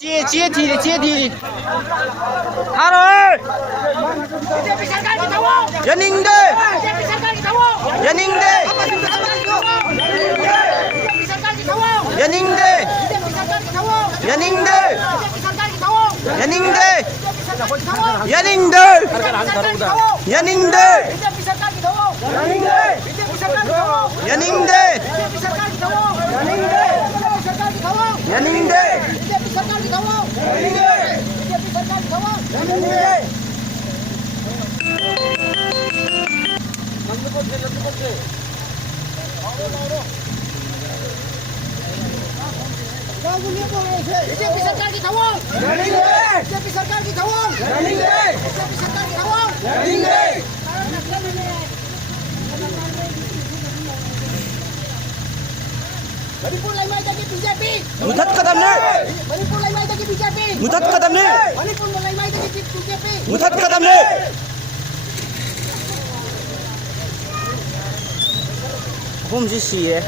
阶梯，하늘 연인대 연인대 연인대 연인대 연인대 연인들 연인들 연인대 연인대 BJP सरकार की दवाओं बीजेपी सरकार की दवाओं बीजेपी सरकार की दवाओं मणिपुर लाइमाई की बीजेपी मुठत कदमने मणिपुर लाइमाई की बीजेपी मुठत कदमने मणिपुर लाइमाई की बीजेपी मुठत कदमने 홈지 씨의